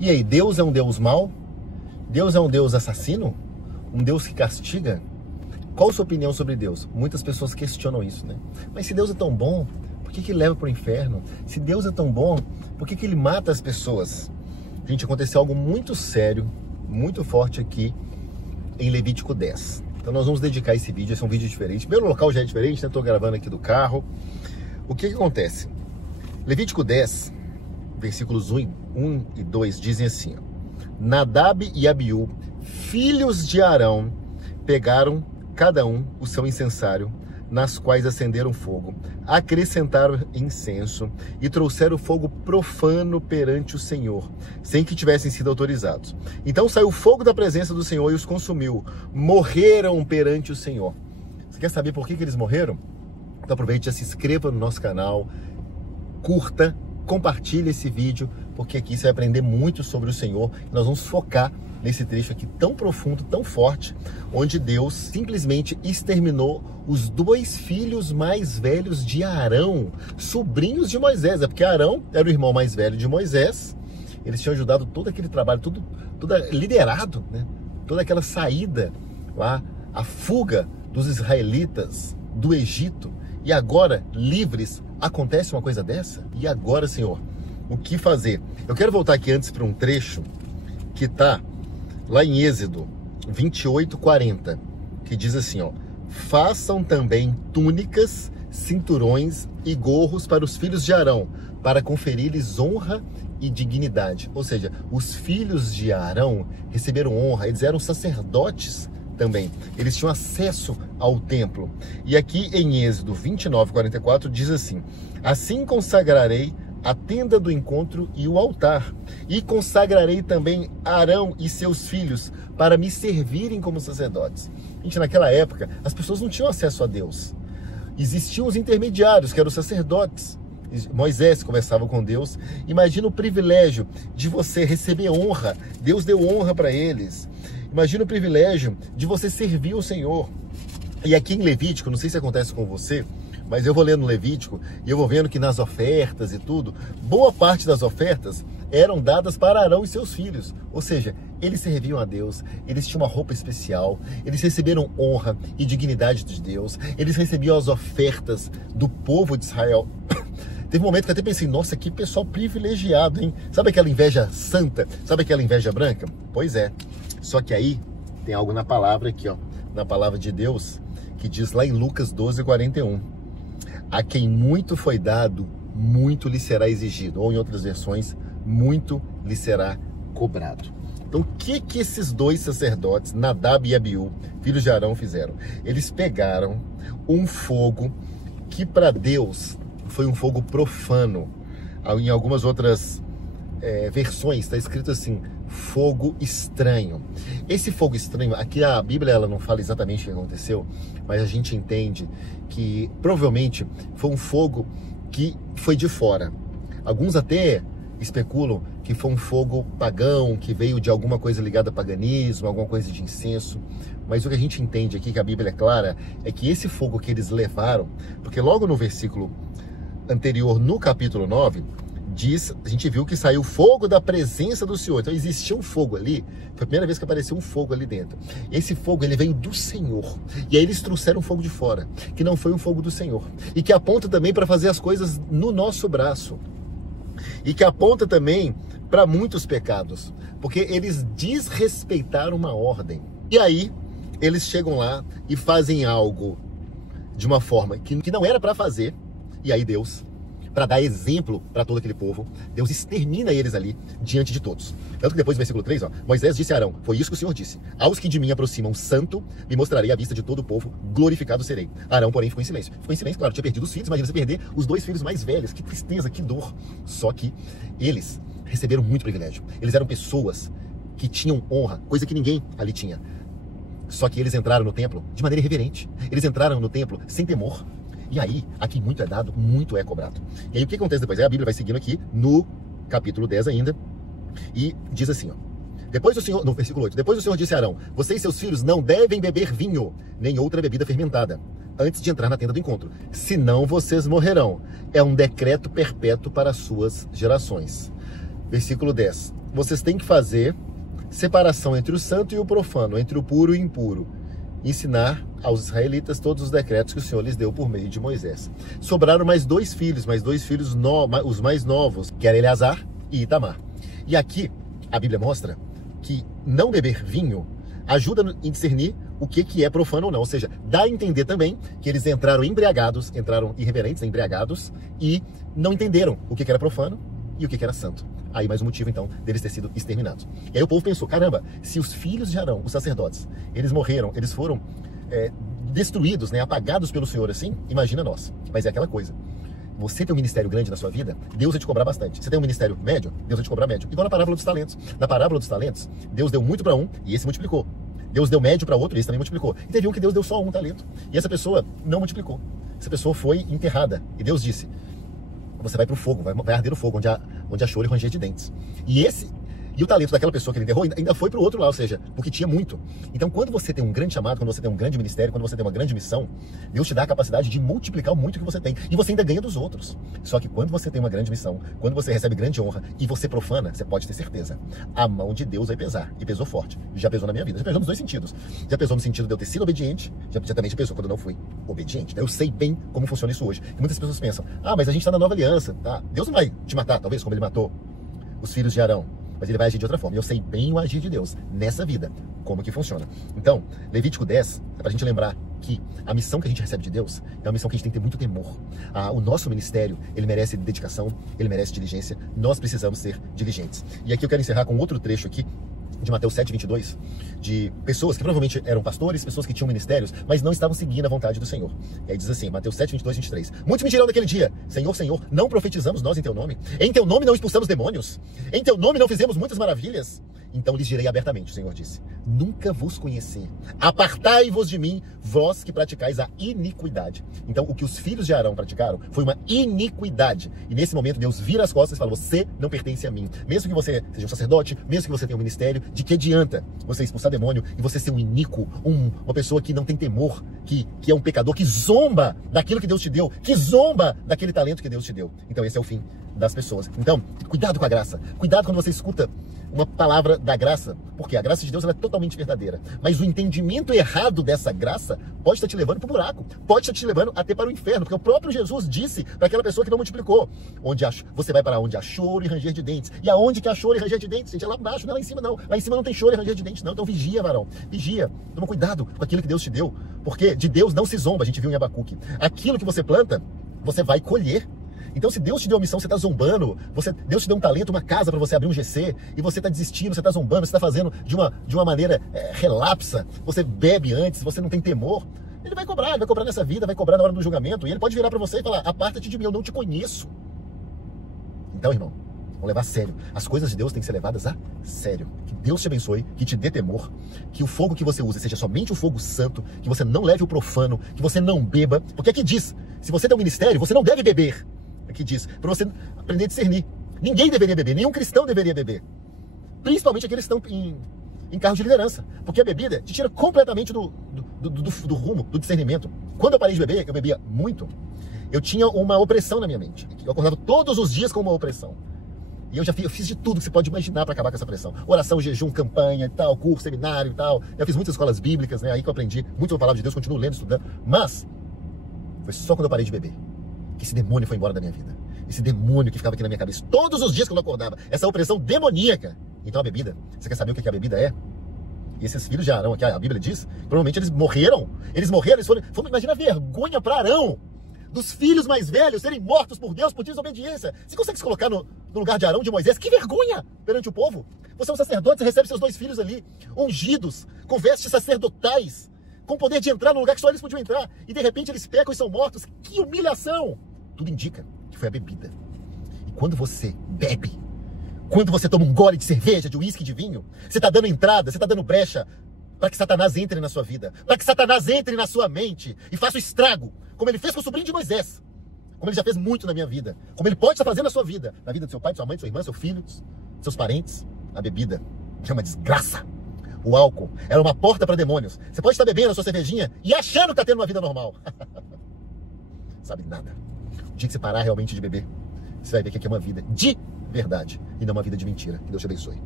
E aí, Deus é um Deus mau? Deus é um Deus assassino? Um Deus que castiga? Qual a sua opinião sobre Deus? Muitas pessoas questionam isso, né? Mas se Deus é tão bom, por que ele leva para o inferno? Se Deus é tão bom, por que ele mata as pessoas? Gente, aconteceu algo muito sério, muito forte aqui em Levítico 10. Então nós vamos dedicar esse vídeo, esse é um vídeo diferente. Meu local já é diferente, né? Estou gravando aqui do carro. O que acontece? Levítico 10, versículos 1 e 2 dizem assim: ó, Nadab e Abiú, filhos de Arão, pegaram cada um o seu incensário, nas quais acenderam fogo, acrescentaram incenso e trouxeram fogo profano perante o Senhor, sem que tivessem sido autorizados. Então saiu fogo da presença do Senhor e os consumiu. Morreram perante o Senhor. Você quer saber por que eles morreram? Então aproveite, já se inscreva no nosso canal, curta, compartilhe esse vídeo, porque aqui você vai aprender muito sobre o Senhor. Nós vamos focar nesse trecho aqui tão profundo, tão forte, onde Deus simplesmente exterminou os 2 filhos mais velhos de Arão, sobrinhos de Moisés, porque Arão era o irmão mais velho de Moisés. Eles tinham ajudado todo aquele trabalho, tudo liderado, né? Toda aquela saída lá, a fuga dos israelitas do Egito, e agora, livres, acontece uma coisa dessa? E agora, Senhor, o que fazer? Eu quero voltar aqui antes para um trecho que está lá em Êxodo 28:40, que diz assim, ó: façam também túnicas, cinturões e gorros para os filhos de Arão, para conferir-lhes honra e dignidade. Ou seja, os filhos de Arão receberam honra, eles eram sacerdotes também, eles tinham acesso ao templo. E aqui em Êxodo 29:44 diz assim: assim consagrarei a tenda do encontro e o altar, e consagrarei também Arão e seus filhos para me servirem como sacerdotes. Gente, naquela época, as pessoas não tinham acesso a Deus. Existiam os intermediários, que eram os sacerdotes. Moisés conversava com Deus. Imagina o privilégio de você receber honra. Deus deu honra para eles. Imagina o privilégio de você servir o Senhor. E aqui em Levítico, não sei se acontece com você, mas eu vou lendo Levítico e eu vou vendo que nas ofertas e tudo, boa parte das ofertas eram dadas para Arão e seus filhos. Ou seja, eles serviam a Deus, eles tinham uma roupa especial, eles receberam honra e dignidade de Deus, eles recebiam as ofertas do povo de Israel. Teve um momento que eu até pensei, nossa, que pessoal privilegiado, hein? Sabe aquela inveja santa? Sabe aquela inveja branca? Pois é. Só que aí tem algo na palavra aqui, ó, na palavra de Deus, que diz lá em Lucas 12:41. A quem muito foi dado, muito lhe será exigido. Ou em outras versões, muito lhe será cobrado. Então o que esses 2 sacerdotes, Nadab e Abiú, filhos de Arão, fizeram? Eles pegaram um fogo que para Deus foi um fogo profano. Em algumas outras versões está escrito assim: fogo estranho. Esse fogo estranho, aqui a Bíblia ela não fala exatamente o que aconteceu, mas a gente entende que provavelmente foi um fogo que foi de fora. Alguns até especulam que foi um fogo pagão, que veio de alguma coisa ligada a paganismo, alguma coisa de incenso. Mas o que a gente entende aqui, que a Bíblia é clara, é que esse fogo que eles levaram, porque logo no versículo anterior, no capítulo 9, diz, a gente viu que saiu fogo da presença do Senhor. Então existia um fogo ali, foi a primeira vez que apareceu um fogo ali dentro. Esse fogo, ele veio do Senhor. E aí eles trouxeram um fogo de fora, que não foi um fogo do Senhor. E que aponta também para fazer as coisas no nosso braço. E que aponta também para muitos pecados, porque eles desrespeitaram uma ordem. E aí eles chegam lá e fazem algo de uma forma que não era para fazer. E aí Deus, para dar exemplo para todo aquele povo, Deus extermina eles ali diante de todos. Tanto que depois do versículo 3, ó, Moisés disse a Arão: foi isso que o Senhor disse: aos que de mim aproximam santo, me mostrarei à vista de todo o povo, glorificado serei. Arão, porém, ficou em silêncio. Ficou em silêncio, claro, tinha perdido os filhos, imagina você perder os 2 filhos mais velhos, que tristeza, que dor. Só que eles receberam muito privilégio. Eles eram pessoas que tinham honra, coisa que ninguém ali tinha. Só que eles entraram no templo de maneira irreverente. Eles entraram no templo sem temor. E aí, aqui muito é dado, muito é cobrado. E aí o que acontece depois? Aí a Bíblia vai seguindo aqui, no capítulo 10 ainda, e diz assim, ó: depois o Senhor, no versículo 8, depois o Senhor disse a Arão: você e seus filhos não devem beber vinho, nem outra bebida fermentada, antes de entrar na tenda do encontro, senão vocês morrerão. É um decreto perpétuo para as suas gerações. Versículo 10. vocês têm que fazer separação entre o santo e o profano, entre o puro e o impuro. Ensinar aos israelitas todos os decretos que o Senhor lhes deu por meio de Moisés. Sobraram mais dois filhos os mais novos, que eram Eleazar e Itamar. E aqui a Bíblia mostra que não beber vinho ajuda em discernir o que é profano ou não. Ou seja, dá a entender também que eles entraram embriagados, entraram irreverentes, embriagados, e não entenderam o que era profano e o que era santo. Aí mais um motivo, então, deles ter sido exterminados. E aí o povo pensou, caramba, se os filhos de Arão, os sacerdotes, eles morreram, eles foram destruídos, né, apagados pelo Senhor assim, imagina nós. Mas é aquela coisa. Você tem um ministério grande na sua vida, Deus vai te cobrar bastante. Você tem um ministério médio, Deus vai te cobrar médio. Igual na parábola dos talentos. Na parábola dos talentos, Deus deu muito para um e esse multiplicou. Deus deu médio para outro e esse também multiplicou. E teve um que Deus deu só um talento. E essa pessoa não multiplicou. Essa pessoa foi enterrada. E Deus disse, você vai para o fogo, vai arder o fogo, onde há choro e ranger de dentes. E o talento daquela pessoa que ele enterrou ainda foi para o outro lá, ou seja, porque tinha muito. Então, quando você tem um grande chamado, quando você tem um grande ministério, quando você tem uma grande missão, Deus te dá a capacidade de multiplicar muito que você tem. E você ainda ganha dos outros. Só que quando você tem uma grande missão, quando você recebe grande honra e você profana, você pode ter certeza. A mão de Deus vai pesar. E pesou forte. Já pesou na minha vida. Já pesou nos dois sentidos. Já pesou no sentido de eu ter sido obediente, já também já pesou quando eu não fui obediente. Eu sei bem como funciona isso hoje. E muitas pessoas pensam, mas a gente está na nova aliança. Tá? Deus não vai te matar, talvez, como ele matou os filhos de Arão. Mas ele vai agir de outra forma. E eu sei bem o agir de Deus nessa vida, como que funciona. Então, Levítico 10, é pra gente lembrar que a missão que a gente recebe de Deus é uma missão que a gente tem que ter muito temor. O nosso ministério, ele merece dedicação, ele merece diligência. Nós precisamos ser diligentes. E aqui eu quero encerrar com outro trecho aqui, de Mateus 7:22, de pessoas que provavelmente eram pastores, pessoas que tinham ministérios, mas não estavam seguindo a vontade do Senhor. E aí diz assim, Mateus 7:22, 23. Muitos me dirão naquele dia, Senhor, Senhor, não profetizamos nós em teu nome? Em teu nome não expulsamos demônios? Em teu nome não fizemos muitas maravilhas? Então lhes direi abertamente, o Senhor disse, nunca vos conheci. Apartai-vos de mim, vós que praticais a iniquidade. Então o que os filhos de Arão praticaram foi uma iniquidade. E nesse momento Deus vira as costas e fala, você não pertence a mim. Mesmo que você seja um sacerdote, mesmo que você tenha um ministério, de que adianta você expulsar demônio e você ser um iníquo, uma pessoa que não tem temor, que é um pecador, que zomba daquilo que Deus te deu, que zomba daquele talento que Deus te deu. Então esse é o fim das pessoas. Então, cuidado com a graça. Cuidado quando você escuta uma palavra da graça, porque a graça de Deus ela é totalmente verdadeira. Mas o entendimento errado dessa graça pode estar te levando para o buraco, pode estar te levando até para o inferno, porque o próprio Jesus disse para aquela pessoa que não multiplicou, você vai para onde há choro e ranger de dentes. E aonde que há choro e ranger de dentes? Gente, é lá embaixo, não é lá em cima não. Lá em cima não tem choro e ranger de dentes não. Então vigia, varão, vigia. Toma cuidado com aquilo que Deus te deu, porque de Deus não se zomba, a gente viu em Abacuque. Aquilo que você planta, você vai colher. Então, se Deus te deu uma missão, você está zombando, Deus te deu um talento, uma casa para você abrir um GC, e você está desistindo, você está zombando, você está fazendo de uma maneira relapsa, você bebe antes, você não tem temor, ele vai cobrar nessa vida, vai cobrar na hora do julgamento, e ele pode virar para você e falar, aparta-te de mim, eu não te conheço. Então, irmão, vamos levar a sério. As coisas de Deus têm que ser levadas a sério. Que Deus te abençoe, que te dê temor, que o fogo que você use seja somente o fogo santo, que você não leve o profano, que você não beba, porque aqui diz, se você tem um ministério, você não deve beber. Aqui diz, para você aprender a discernir. Ninguém deveria beber, nenhum cristão deveria beber. Principalmente aqueles que estão em cargos de liderança. Porque a bebida te tira completamente do rumo, do discernimento. Quando eu parei de beber, eu bebia muito, eu tinha uma opressão na minha mente. Eu acordava todos os dias com uma opressão. E eu fiz de tudo que você pode imaginar para acabar com essa pressão. Oração, jejum, campanha e tal, curso, seminário e tal. Eu fiz muitas escolas bíblicas, né? Aí que eu aprendi muito a palavra de Deus, continuo lendo, estudando. Mas foi só quando eu parei de beber que esse demônio foi embora da minha vida. Esse demônio que ficava aqui na minha cabeça todos os dias quando eu acordava. Essa opressão demoníaca. Então a bebida, você quer saber o que a bebida é? E esses filhos de Arão aqui, a Bíblia diz, provavelmente eles morreram. Eles foram, imagina a vergonha para Arão, dos filhos mais velhos serem mortos por Deus por desobediência. Você consegue se colocar no lugar de Arão, de Moisés? Que vergonha perante o povo. Você é um sacerdote, você recebe seus dois filhos ali, ungidos, com vestes sacerdotais, com poder de entrar no lugar que só eles podiam entrar. E de repente eles pecam e são mortos. Que humilhação! Tudo indica que foi a bebida. E quando você bebe, quando você toma um gole de cerveja, de uísque, de vinho, você está dando entrada, você está dando brecha para que Satanás entre na sua vida, para que Satanás entre na sua mente e faça o estrago, como ele fez com o sobrinho de Moisés, como ele já fez muito na minha vida, como ele pode estar fazendo na sua vida, na vida do seu pai, de sua mãe, de sua irmã, seu filho, seus parentes. A bebida é uma desgraça. O álcool era uma porta para demônios. Você pode estar bebendo a sua cervejinha e achando que está tendo uma vida normal. Sabe nada. O dia que você parar realmente de beber, você vai ver que aqui é uma vida de verdade e não uma vida de mentira. Que Deus te abençoe.